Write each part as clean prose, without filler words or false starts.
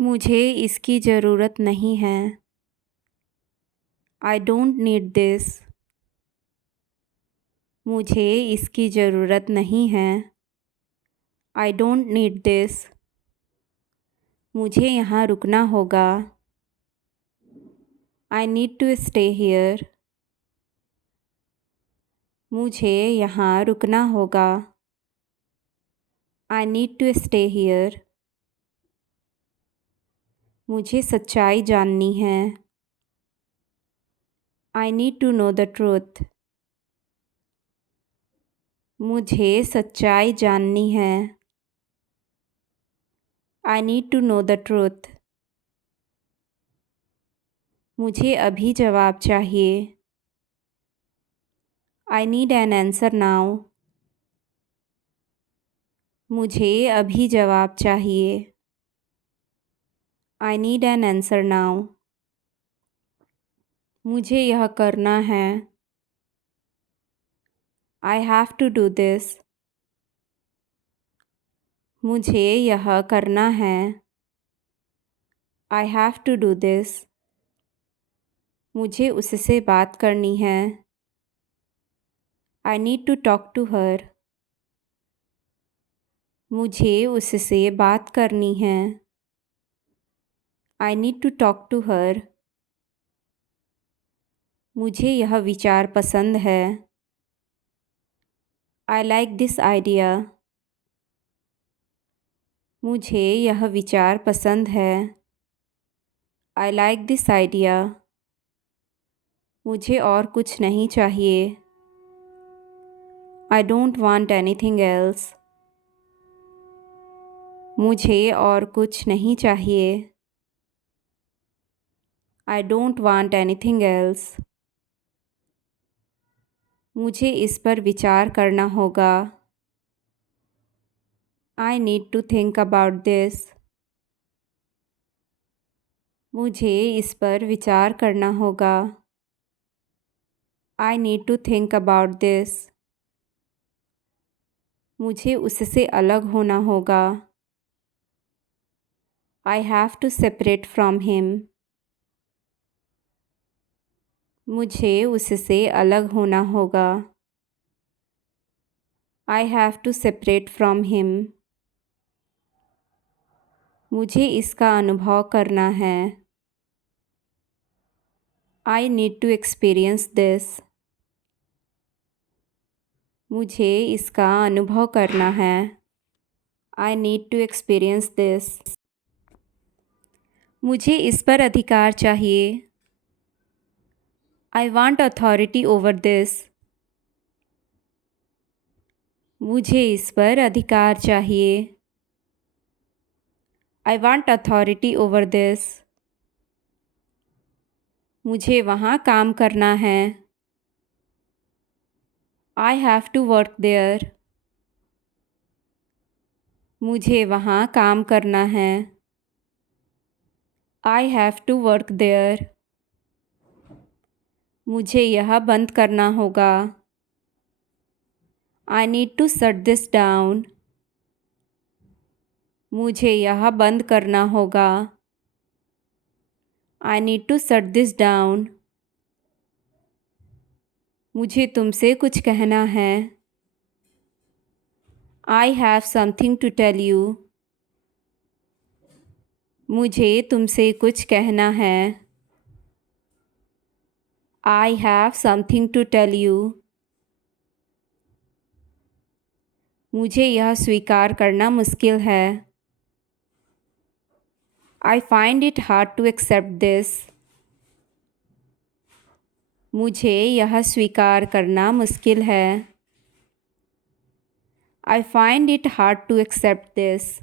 मुझे इसकी ज़रूरत नहीं है। I don't need this। मुझे इसकी ज़रूरत नहीं है। I don't need this। मुझे यहाँ रुकना होगा। I need to stay here। मुझे यहाँ रुकना होगा। I need to stay here। मुझे सच्चाई जाननी है। I need to know the truth। मुझे सच्चाई जाननी है। I need to know the truth। मुझे अभी जवाब चाहिए। I need an answer now। मुझे अभी जवाब चाहिए। I need an answer now। मुझे यह करना है। I have to do this। मुझे यह करना है। I have to do this। मुझे उससे बात करनी है। I need to talk to her। मुझे उससे बात करनी है। I need to talk to her। मुझे यह विचार पसंद है। I like this idea। मुझे यह विचार पसंद है। I like this idea। मुझे और कुछ नहीं चाहिए। I don't want anything else। मुझे और कुछ नहीं चाहिए। I don't want anything else। मुझे इस पर विचार करना होगा। I need to think about this। मुझे इस पर विचार करना होगा। I need to think about this। मुझे उससे अलग होना होगा। I have to separate from him। मुझे उससे अलग होना होगा। I have to separate from him। मुझे इसका अनुभव करना है। I need to experience this। मुझे इसका अनुभव करना है। I need to experience this। मुझे इस पर अधिकार चाहिए। I want authority over this। मुझे इस पर अधिकार चाहिए। I want authority over this। मुझे वहाँ काम करना है। I have to work there। मुझे वहाँ काम करना है। I have to work there। मुझे यह बंद करना होगा। I need to shut this down। मुझे यह बंद करना होगा। I need to shut this down। मुझे तुमसे कुछ कहना है। I have something to tell you। मुझे तुमसे कुछ कहना है। I have something to tell you। मुझे यह स्वीकार करना मुश्किल है। I find it hard to accept this। मुझे यह स्वीकार करना मुश्किल है। I find it hard to accept this।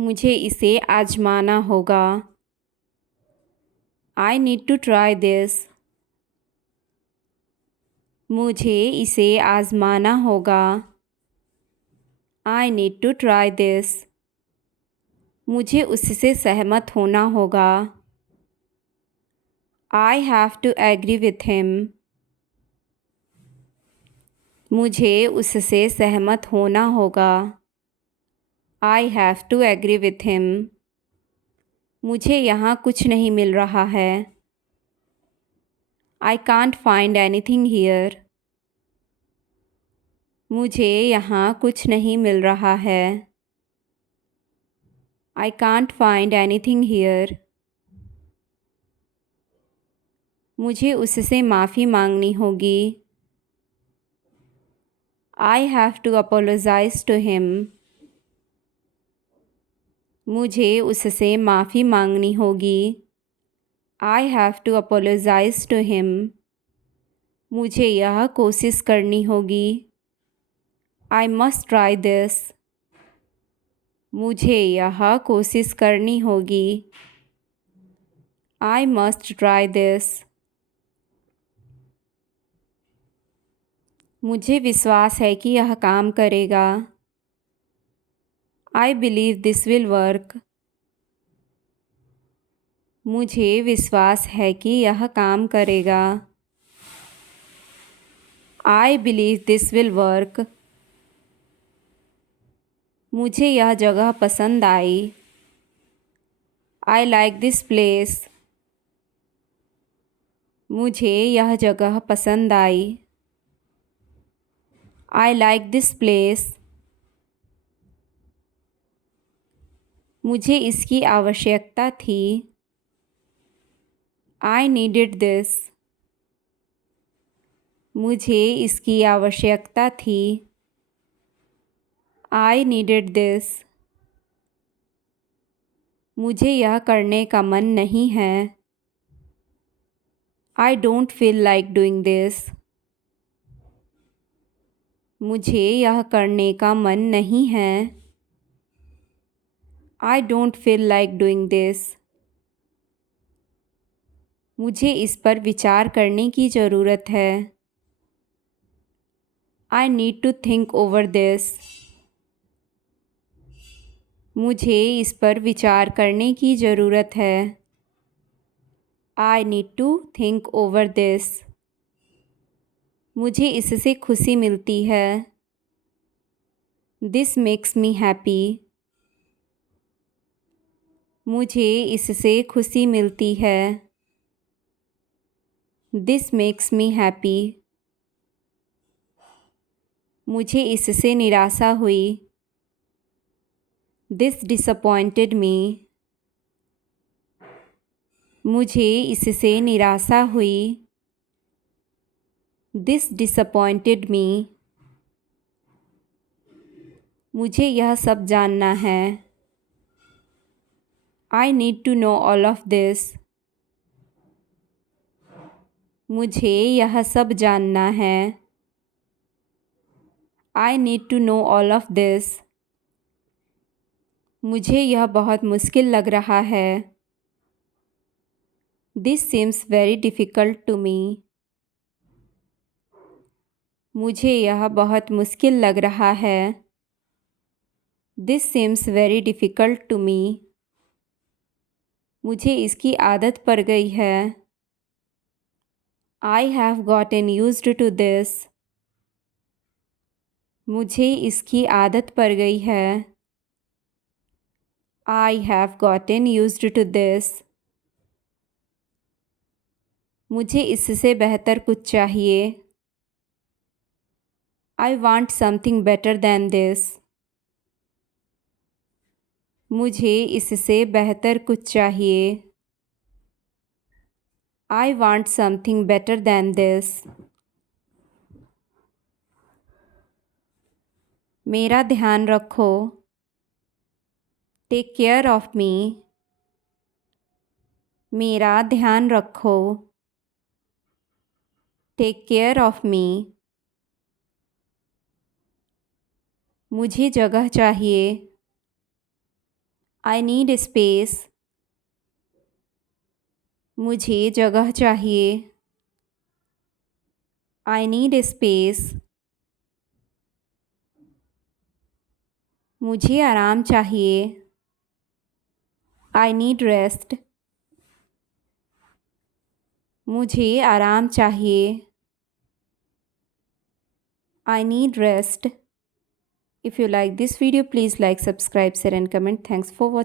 मुझे इसे आजमाना होगा। I need to try this। मुझे इसे आजमाना होगा। I need to try this। मुझे उससे सहमत होना होगा। I have to agree with him। मुझे उससे सहमत होना होगा। I have to agree with him. मुझे यहाँ कुछ नहीं मिल रहा है. I can't find anything here. मुझे यहाँ कुछ नहीं मिल रहा है. I can't find anything here. मुझे उससे माफ़ी मांगनी होगी. I have to apologize to him. मुझे उससे माफ़ी मांगनी होगी. I have to apologize to him. मुझे यह कोशिश करनी होगी. I must try this. मुझे यह कोशिश करनी होगी. I must try this. मुझे विश्वास है कि यह काम करेगा. I believe this will work. मुझे विश्वास है कि यह काम करेगा. I believe this will work. मुझे यह जगह पसंद आई. I like this place. मुझे यह जगह पसंद आई. I like this place. मुझे इसकी आवश्यकता थी. I needed this. मुझे इसकी आवश्यकता थी. I needed this. मुझे यह करने का मन नहीं है. I don't feel like doing this. मुझे यह करने का मन नहीं है. I don't feel like doing this. मुझे इस पर विचार करने की ज़रूरत है. I need to think over this. मुझे इस पर विचार करने की ज़रूरत है. I need to think over this. मुझे इससे खुशी मिलती है. This makes me happy. मुझे इससे खुशी मिलती है. This makes me happy. मुझे इससे निराशा हुई. This disappointed me. मुझे इससे निराशा हुई. This disappointed me. मुझे यह सब जानना है. I need to know all of this. मुझे यह सब जानना है. I need to know all of this. मुझे यह बहुत मुश्किल लग रहा है. This seems very difficult to me. मुझे यह बहुत मुश्किल लग रहा है. This seems very difficult to me. मुझे इसकी आदत पड़ गई है. I have gotten used to this. मुझे इसकी आदत पड़ गई है. I have gotten used to this. मुझे इससे बेहतर कुछ चाहिए. I want something better than this. मुझे इससे बेहतर कुछ चाहिए. I want something better than this. मेरा ध्यान रखो. Take care of me. मेरा ध्यान रखो. Take care of me. मुझे जगह चाहिए. I need space. मुझे जगह चाहिए. I need space. मुझे आराम चाहिए. I need rest. मुझे आराम चाहिए. I need rest. If you like this video, please like, subscribe, share and comment. Thanks for watching.